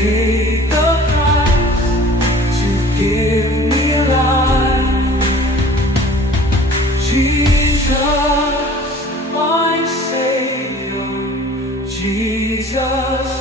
paid the price to give me life. Jesus, my Savior, Jesus.